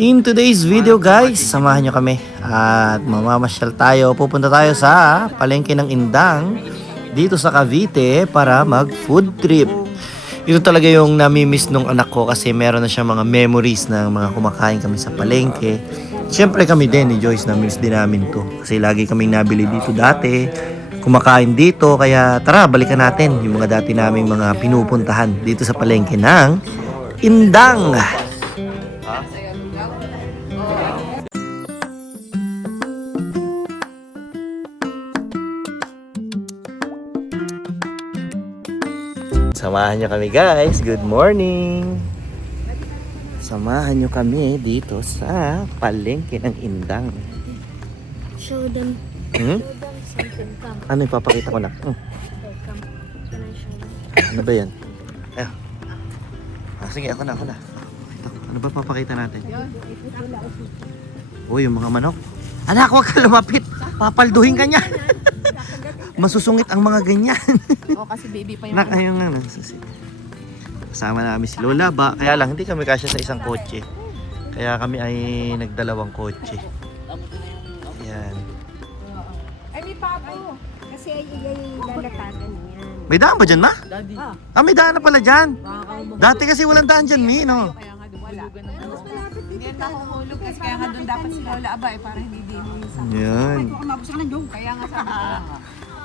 In today's video guys, samahan nyo kami at mamamasyal tayo. Pupunta tayo sa palengke ng Indang dito sa Cavite para mag food trip. Ito talaga yung nami-miss nung anak ko kasi meron na siya mga memories ng mga kumakain kami sa palengke. Siyempre kami din ni Joyce, na-miss din namin to kasi lagi kaming nabili dito dati, kumakain dito. Kaya tara, balikan natin yung mga dati naming mga pinupuntahan dito sa palengke ng Indang. Samahan nyo kami guys, good morning! Samahan nyo kami dito sa palengke ng Indang. Show them. Hmm? Show them something. Come. Ano ipapakita ko na? Okay, come. Can I show you? Ano ba yan? Sige, ako na. Ito, ano ba papakita natin? Yung mga manok. Anak, huwag ka lumapit! Papalduhin ka niya! Masusungit ang mga ganyan. Kasi baby pa yung Ayun nga. Kasama namin si Lola ba? Kaya lang hindi kami kasya sa isang kotse. Kaya kami ay nagdalawang kotse. Yan. Ay, may papo. Kasi ay lalatagan yan. May daan ba dyan, ma? Daddy. May daan na pala dyan. Dati kasi walang daan dyan, Mi, no? Kaya nga doon wala. Hindi yan nahuhulog kasi kaya nga doon dapat si Lola Abay para hindi din yung isa. Yan. Kumabos ka na doon. Kaya nga sabi ko.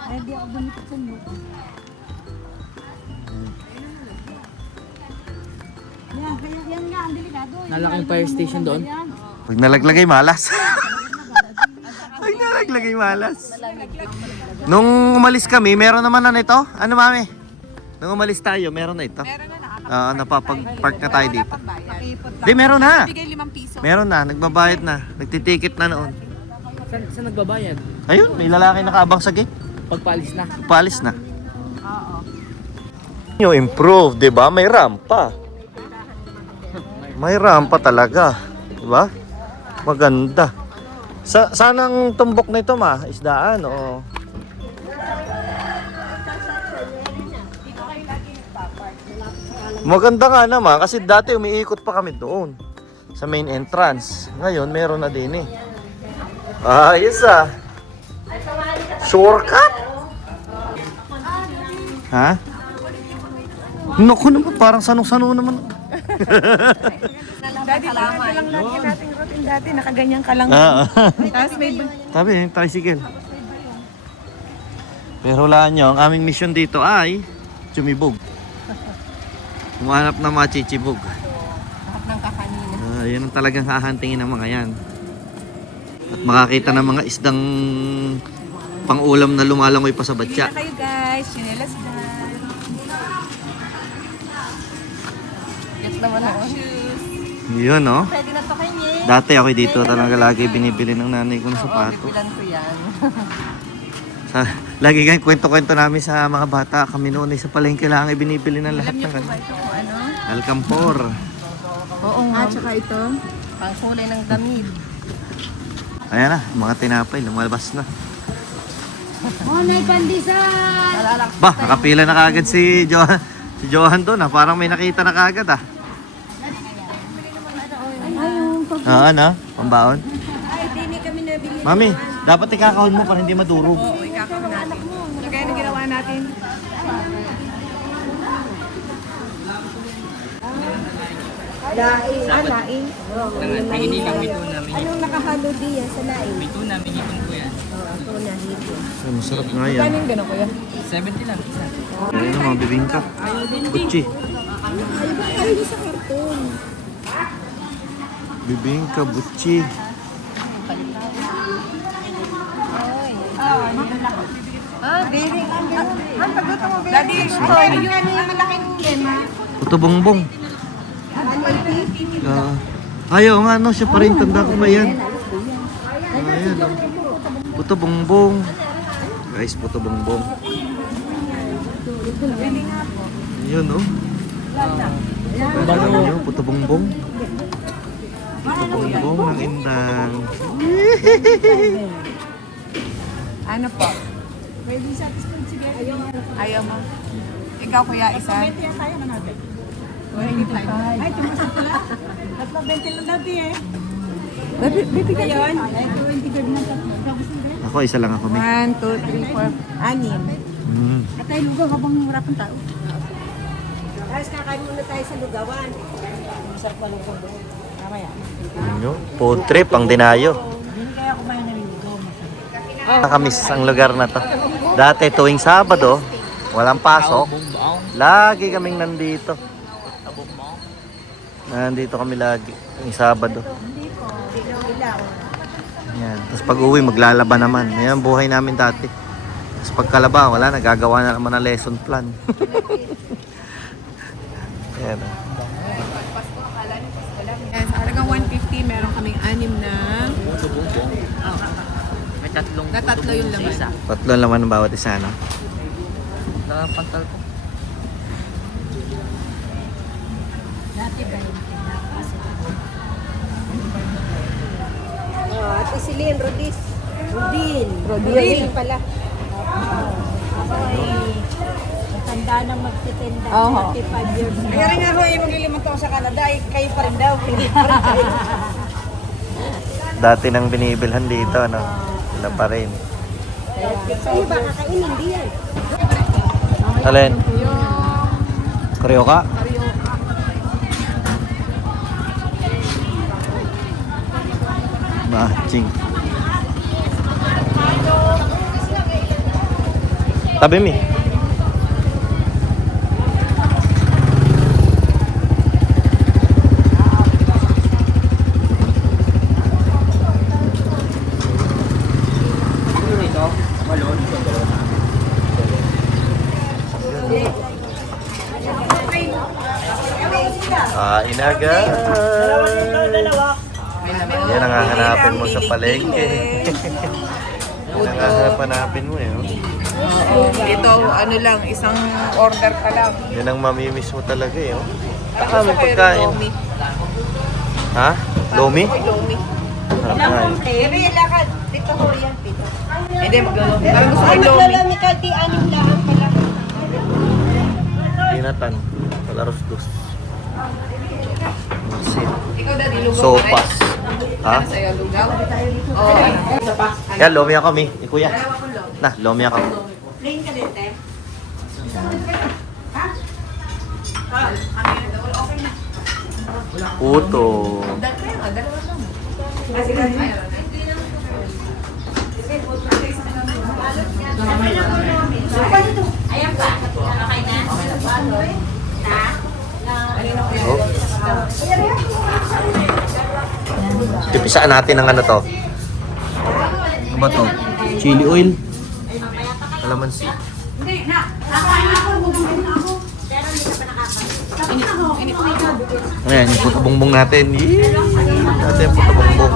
Ready ako bumikot sa inyo. Yan, kaya yan nga, ang delikado. Nalaking fire station doon. Pag nalaglagay malas. Pag nalaglagay malas. Nung umalis kami, meron naman na nito. Ano, mami? Nung umalis tayo, meron na ito. Meron na Napapag-park na tayo dito. Nakipot lang. Di, meron na. Bigay 5 piso. Meron na, nagbabayad na. Nagtitikit na noon. Saan nagbabayad? Ayun, may lalaki nakaabang sa gate. Pagpalis na. Palis na. Oo. Yung improve, 'di ba? May rampa. May rampa talaga, 'di ba? Maganda. Saan ang tumbok nito, ma? Isdaan o maganda nga naman kasi dati umiikot pa kami doon sa main entrance. Ngayon meron na din eh. Ayos ah. Shortcut? Ha? Naku naman, parang sanong-sano naman. Daddy, salamat. Lang lagi nating routine dati. Nakaganyan ka lang. Tapos may... Sabi, yung tricycle. Pero wala nyo, ang aming mission dito ay sumibog. Humanap ng mga chichibog. Lahat ng kakanina. Yan ang talagang hahantingin ng mga yan. At makakita ng mga isdang pang-ulam na lumalangoy pa sa batya. Kayo guys. Chinelas dyan. Get naman ako. Shoes. Yun, no? Pwede na to kay Nye. Dati ako dito talaga lagi binibili ng nanay ko ng Oo, sapatos. bibilan ko yan. Lagi kayong kwento-kwento namin sa mga bata. Kami noon ay sa palengke lang ay binibili ng lahat Alam niyo ng po ba ito kung ano? Alcampor. Oo nga. Tsaka ito? Pang kulay ng damit. Ayan na, mga tinapay, lumalabas na. Oh, may pandesal! Malalak. Bah, nakapila na kagad si Johan doon ah. Parang may nakita na kagad ah. Ano? Pambaon? Ay, hindi kami nabili. Mami, dapat ikakahon mo para hindi madurog. Oo, ikakap natin. So, kaya nang ginawa natin. Laing. Laing. Hinilang may tuna. Anong nakahalo diyan sa laing? May tuna, may hipon po yan. Ako na dito. Ay, masarap nga yan. Kano yung gano'n kuya? 70 lang isa. Ayan na mga bibingka. Gucci. Ay, di sa karton. Bibingka, Gucci. Baby. Ang pagluto mo, baby. Daddy, ayun ano yung malaking lema. Puto bongbong. Ayaw nga, no, siya pa rin. Tanda ko pa yan. Ayan, oh. Puto bongbong. Guys, puto bongbong. Yun, oh. Ayan nyo, puto bongbong. Puto bongbong ng Indang. Ano po? Ayaw mo. Ikaw kuya isa. Ay, tumasok pala. Tatlo 20 lang dati eh. Bibigyan yun? Ay, 20 good na tatlo. Ako, isa lang ako, May. 1, 2, 3, 4, 6. Mm. At tayo lugaw habang wala pang tao. Guys, kakain muna tayo sa lugawan. Masarap pa lugaw doon. Mamaya. Ano? Food trip, ang dinayo. Hindi kaya kumain na rin lugaw. Nakakamiss ang lugar na to. Dati tuwing Sabado, walang pasok. Lagi kaming nandito. Nandito kami lagi. Tuwing Sabado. Yan. Tapos pag uwi, maglalaba naman. Yan ang buhay namin dati. Tapos pagkalaba, wala, nagagawa na naman ng lesson plan. Yan. Yes, halagang 150, meron kaming 6 na. May tatlong Tatlo yung laman. Isa. Tatlo ang laman ng bawat isa, no? Nakapantal ko. Oh, Ate Celine, Rodis. Rodin. Rodin pala. Ako ay matanda na magtitinda. Oo. 35 years na. Kaya rin nga ho, yung maglilimang taon sa Canada, ay kayo pa rin daw. Dati nang binibilhan dito, no? Sila pa rin. Sa'yo ba kakainin? Hindi yan. Alin? Karyoka? Matching. Tabi mi. Inaga. Yan ang hahanapin mo sa palengke. Yan ang hahanapin mo eh. Oh. Ito, ano lang, isang order pa lang. Yan ang mamimiss mo talaga eh. Oh. Saka may pagkain. Ha? Lomi? Lomi. Sarap nga eh. Hindi, lakad. Dito ho yan, Pito. Hindi, magluluto. Parang gusto ko Ay, yung lomi. maglalami ka, di anim lang pala. Tinatan. Palaros dos. Masin. Ikaw, Daddy, lugaw. Sopas. Ha? Ano sa'yo, lugaw? Oo, ano? Isa pa. Yan, lomi ako mi. Kuya. Dalawa kong lomi. Na, lomi ako. Plain ka din, te. Ha? Ano yun? Okay na. Puto. Dalawa lang. Kasi kasi. Ayan pa. Okay na? Oh. Tipisaan natin ang ano to. Ano ba to? Chili oil. Kalamansi. Hindi, na. Nakain ako. Bubungin ako. Pero hindi ka pa nakakain. Init. Ayan, yung puto bongbong natin. Yee! Natin yung puto bongbong.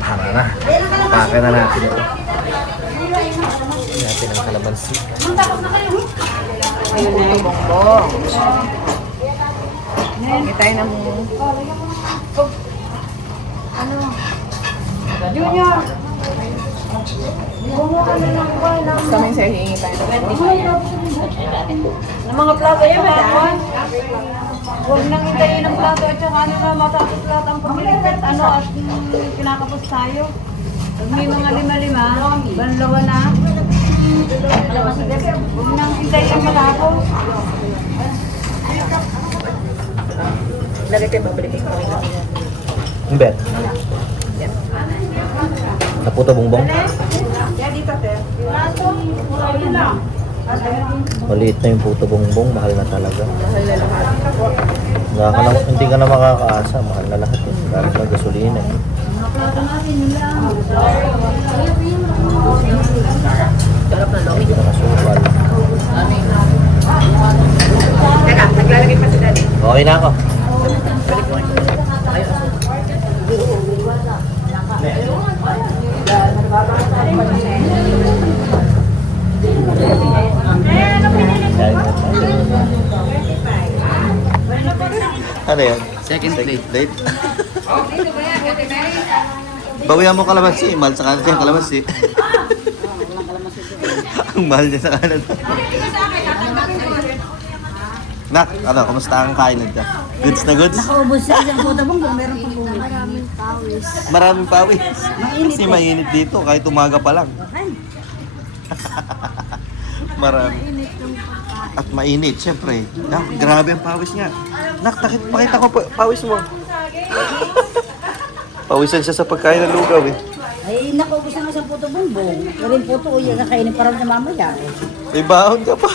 Tara na. Pake na natin ito. Natin ang kalamansi. Ayun na yung bongbong. Hindi tayo ng... Ano? Junior! Basta may sa'yo, hihingi tayo ng mga plato yan, madam. Huwag nang hintayin ng plato at saka ano na matapos lahat ang pagliligpit. Ano at kinakapos tayo. Pag may mga lima-lima, banlawa na. Huwag nang hintayin ang matapos. Lagay tayo pabalik sa kanila. Ang bet. Sa puto bongbong. Yan dito, te. Maliit na yung puto bongbong. Mahal na talaga. Hindi ka na makakaasa. Mahal na lahat eh. Dahil na gasolina eh. Sarap na lomi. Nakasupal. Teka, naglalagay pa si Daddy. Okay na ako. Ano yan? Second plate. Plate? Bawihan mo kalamansi. Mahal sa Canada yung kalamansi. Ang mahal niya sa Canada. Nak, ano, kamusta ang kainan ka? Goods na goods? Nakaubos sa isang puto bang kung meron pang bumili. Maraming pawis. Maraming pawis. Kasi mainit dito, kahit umaga pa lang. Marami. At mainit, syempre. Nak, grabe ang pawis niya. Nak, pakita ko pawis mo. Pawisan siya sa pagkain ng lugaw eh. Ay, nakaubos na isang puto bongbong. Pero yung puto, uy, kakainin pa rin sa mamaya. May baon ka pa.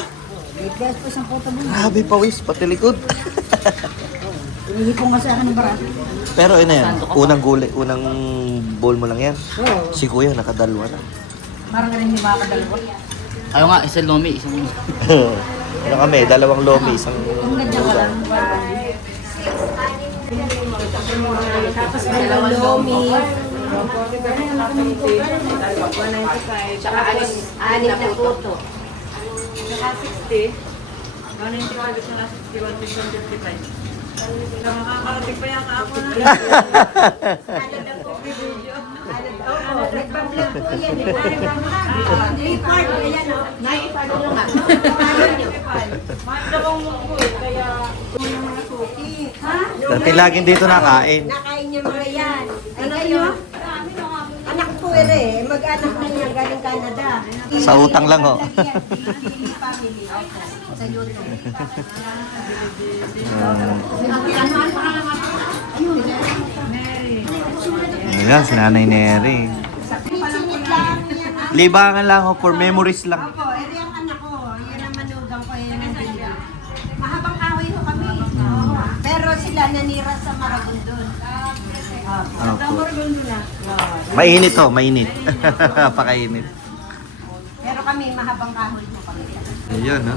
Ipiyas po isang puto bongbong. Grabe pawis, pati likod. Inihipong ka sa akin ng barat. Pero yun na yan, unang gulay, unang bowl mo lang yan. Oo. Si kuya, nakadalwa na. Parang ganun hindi makakadalawa. Ayaw nga, isang lomi, isang Ano kami, dalawang lomi, isang Ang ganda ka lang. Tapos dalawang lomi. 195, tsaka Anim na puto. Saka 60. 195 siya na 61, 55. Nakakarating pa yata ako na. Nagpa-vlog po yan. Report, ayan o. Naipad ko nga. Dalawang munggo eh, kaya Ha? Dati laging dito nakain. Nakain niya mga yan. Ay kayo? Anak ko eh. Mag-anak na niya galing Canada. Sa utang lang ho. Family. Sa YouTube. Ayan, si Nanay Neri. Sinit lang yan. Libangan lang ho, for memories lang. Opo, eri ang anak ko. Yan ang manugang ko. Yan ang bili. Mahabang kahoy ho kami. Pero sila nanira sa Maragondon. Opo. Mainit ho, mainit. Pakainit. Pero kami, mahabang kahoy ho kami. Ayan ha.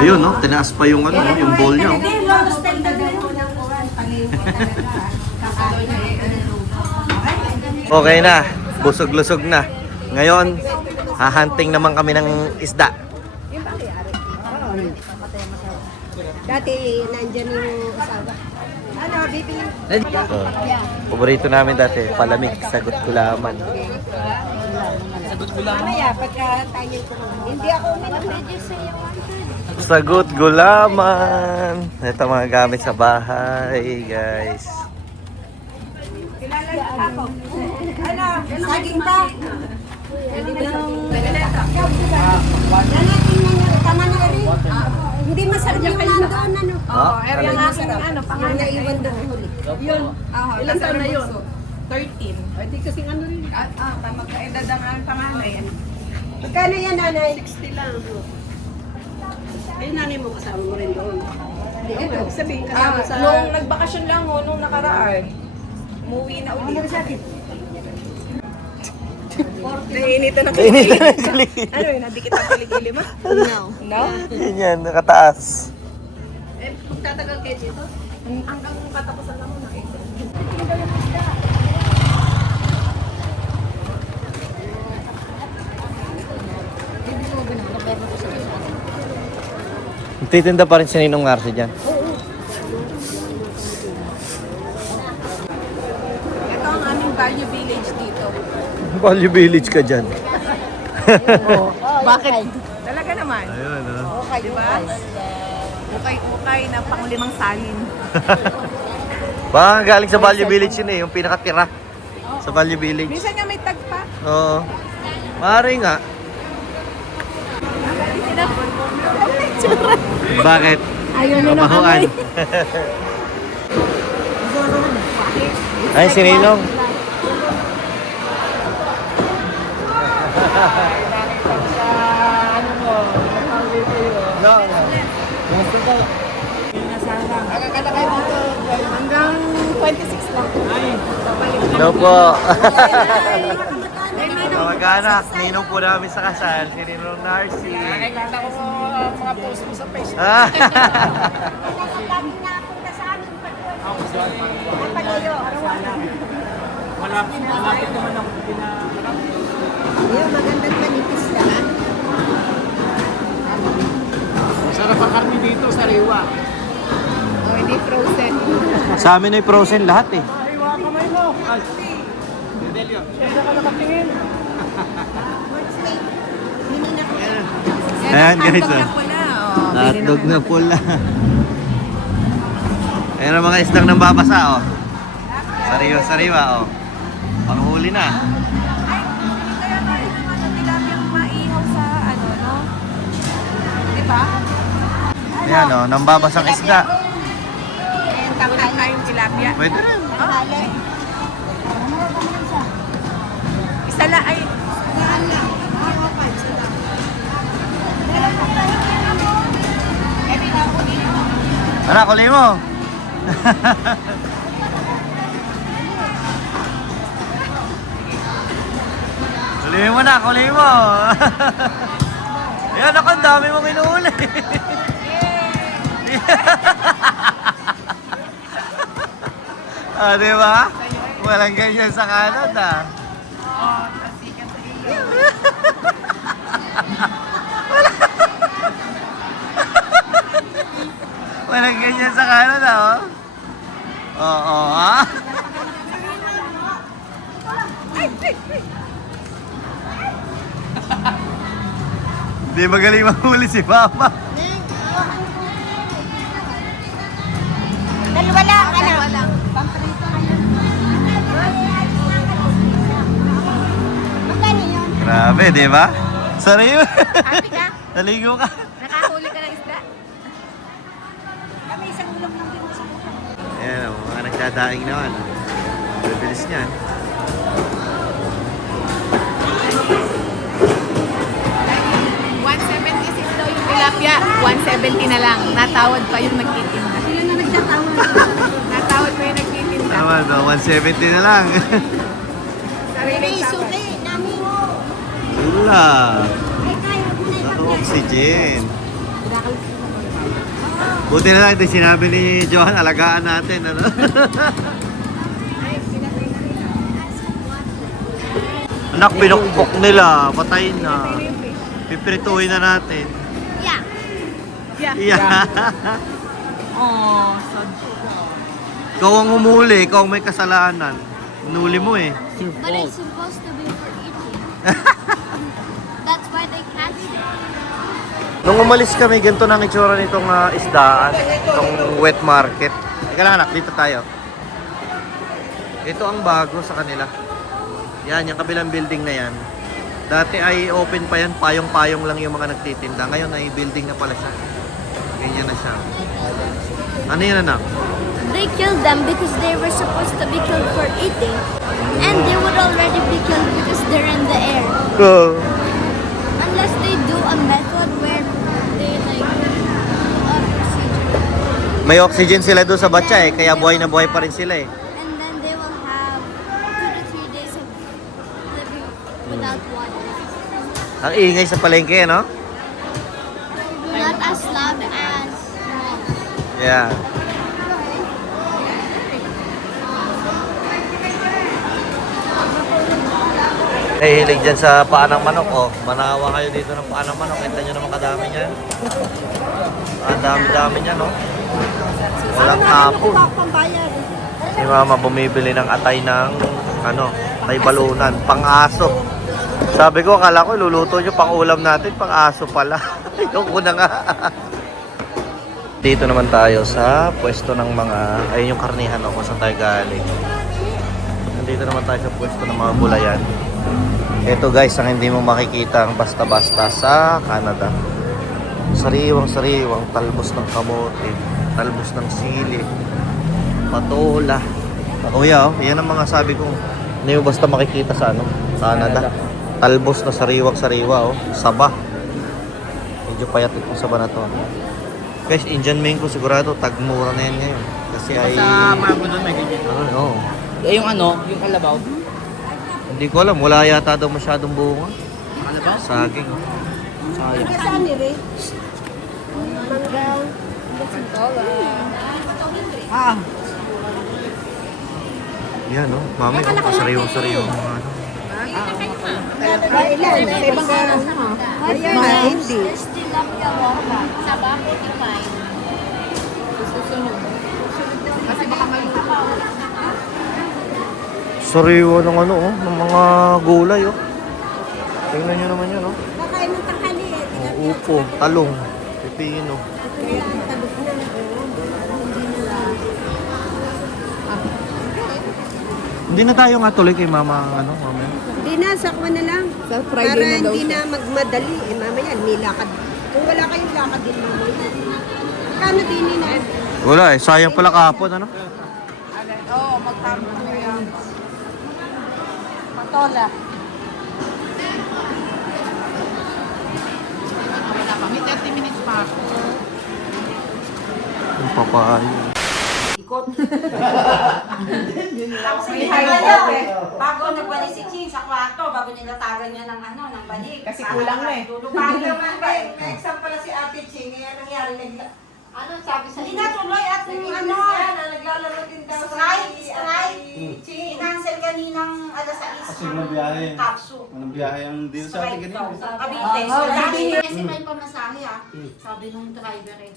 Ayun no, tinaas pa yung ano, yung bowl niya. oh. Hindi, gusto na din ho ng kuwan. Pag-iwan talaga. Kakain na Okay na, busog-lusog na. Ngayon, hahunting naman kami ng isda. Dati, nandyan yung asawa. Ano, bibili. So, paborito namin dati, palamig, sagot gulaman. Mamaya, pagka tayo ko. Hindi ako uminom. Sagot gulaman. Ito mga gamit sa bahay, guys. Ano, saging pa. Hindi masarap yung nandoon, ano? Oh, Yung masarap. Ano, pangalan naiwan doon huli. ilang taon na yun? 13. Hindi kasing ano rin. Tama ka edad ang panganay. Magkano yan, nanay? 60 lang. Ayun nanay mo kasama mo rin doon. Ito, sabihin kasama sa... Nung nagbakasyon lang ho, nung nakaraan, umuwi na ulit. Nainitan na Ano yun, nadikit ang kilig-ilim mo? No. No? Yan, nakataas. Eh, magtatagal kayo dito? Hanggang katapusan lang mo na ito. Titinda pa rin si Ninong Narce dyan. Ito ang aming value village dito. Value Village ka dyan. Bakit? Talaga naman. Ayun, Di ba? Ukay-ukay na pangulimang salin. Baka galing sa Value Village yun eh, yung pinakatira sa Value Village. Minsan nga may tagpa. Oo. Maaari nga. Bakit? Ayaw Mabahuan. Ay, si Ninong. No. Hanggang 26 lang. No po. Kamag-anak, ninong po namin sa kasal, si Ninong Narcy. Nakikita ko mga post mo sa Facebook. Laging napunta sa amin pag Pag-iyo, araw-araw. Malapit naman ako Ayun, magandang manipis ka. Sarap ang karni dito, sariwa. Oh, hindi frozen. Sa amin ay frozen lahat eh. Sariwa ka man. mo. Ay. Delio. Siya ka nakatingin. Ayan guys, hotdog na pula. Ayan ang mga isdang nang babasa, oh. Sariwa-sariwa, oh. Panghuli na. Ayan, oh, nang babasang isda. Tanghali tayong tilapia. Pwede rin. Tanghali. Isa lang ay. Anak, huli mo. Huli mo na, huli mo. Ayan ako, ang dami mong inuuli. Ah, di ba? Walang ganyan sa Canada. Walang ganyan sa Canada, oh. Oo, ha? Hindi magaling mahuli si Papa. Dalawa lang, anak. Magkano yun? Grabe, di ba? Sorry. Happy ka? Naligo ka. Nakahuli ka ng isda? Kami isang ulong lang din sa buka. Ayan, oh, mga nagdadaing naman. Bibilis niyan. daw yung tilapia, 170 na lang. Natawad pa yung nagtitinda. Sila na nagtatawag. Natawad pa yung nagtitinda. Tama, no? 170 na lang. Pero isuki namin. Wala. Ay, kaya mo na Ako, ipag-yan. oxygen. Buti na lang ito sinabi ni Johan, alagaan natin, ano? Anak, pinukpok nila. Patayin na. Pipirituhin na natin. Yeah. Yeah. Oh, Ikaw ang humuli, ikaw ang may kasalanan. Hinuli mo eh. But it's supposed to be for eating. That's why they catch it. Nung umalis kami, ganito na ang itsura nitong isdaan, itong wet market. Teka lang anak, dito tayo. Ito ang bago sa kanila. Yan, yung kabilang building na yan. Dati ay open pa yan, payong-payong lang yung mga nagtitinda. Ngayon ay building na pala siya. Ganyan na siya. Ano yan anak? They killed them because they were supposed to be killed for eating. And they would already be killed because they're in the air. Unless they do a method where they like procedure. May oxygen sila doon sa batya eh, kaya buhay na buhay pa rin sila eh. And then they will have 2 to 3 days of living without water. Ang ingay sa palengke, no? Not as loud as Yeah. Hilig dyan sa paa ng manok, oh. Manawa kayo dito ng paa ng manok. Kita nyo naman kadami niya. Ang dami-dami niya, no? Walang hapon. Pambayad. Si mama bumibili ng atay ng, atay balunan, pang-aso. Sabi ko, akala ko, luluto nyo pang-ulam natin, pang-aso pala. Yung una nga. Dito naman tayo sa pwesto ng mga, ayun yung karnihan, kung saan tayo galing. Nandito naman tayo sa pwesto ng mga gulayan. Ito guys, ang hindi mo makikita ang basta-basta sa Canada. Sariwang-sariwang talbos ng kamote, talbos ng sili, patola. Kuya, oh, yan ang mga sabi ko. Hindi mo basta makikita sa Canada. Talbos na sariwang-sariwa, oh. Saba. Medyo payat itong saba na to. Guys, Indian mango sigurado tagmura na yan ngayon. Kasi ay... Sa Margo doon may ganyan. Oo. Eh, yung yung kalabaw. Hindi ko alam, wala yata daw masyadong bunga. Kalabaw? Saging, oh. Sayang. Saan ni Ray? Ah, Yan, oh. Mami, oh, pasariwang-sariwang mga ano. Ilan? Sa ibang araw na ha? Mga hindi. There's tilapia waka. Sabah 45. Kasi baka may Sariwa ng ano, oh, ng mga gulay, oh. Tingnan nyo naman yun, oh. Kakain ng tanghali eh. Upo, talong, pipino. Kaya ang talog na. Hindi na tayo nga tuloy kay mama, ano, mama. Hindi na, sakwa na lang. Sa Para hindi na magmadali. Eh, mamaya, nilakad. Kung wala kayong lakad din mamaya. Kano din na? Wala eh, sayang pala kahapon, ano? Oo, magtama ko yan. Patola. Kami 30 minutes pa. Yung papayo. Bago nagbalik si Ching sa kwarto, bago nilatagan niya ng ano, ng balik. Kasi kulang na eh. Tulungan naman May exam pala si Ate Ching. Kaya nangyari, ano sabi sa Hindi na tuloy at ano, naglalaro din daw strike. I-cancel kaninang alas 6 Kasi walang biyahe. Kapso. Walang biyahe ang dito sa atin kanina. Cavite. So, dahil kasi may pamasahe sabi nung driver eh.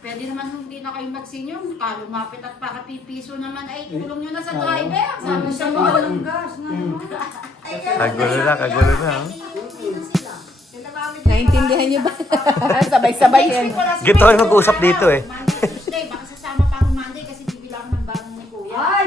Pwede naman hindi na kayo mag-senior, lumapit at para pipiso naman ay tulong nyo na sa driver. Sabi sa mga ng gas na naman. Kagulo na, kagulo na. oh. Naintindihan niyo ba? Sabay-sabay yan. Gito kayo mag-usap dito eh. Monday, Tuesday, baka sasama pa ako Monday kasi bibilang ng bagong ni Kuya. Ay,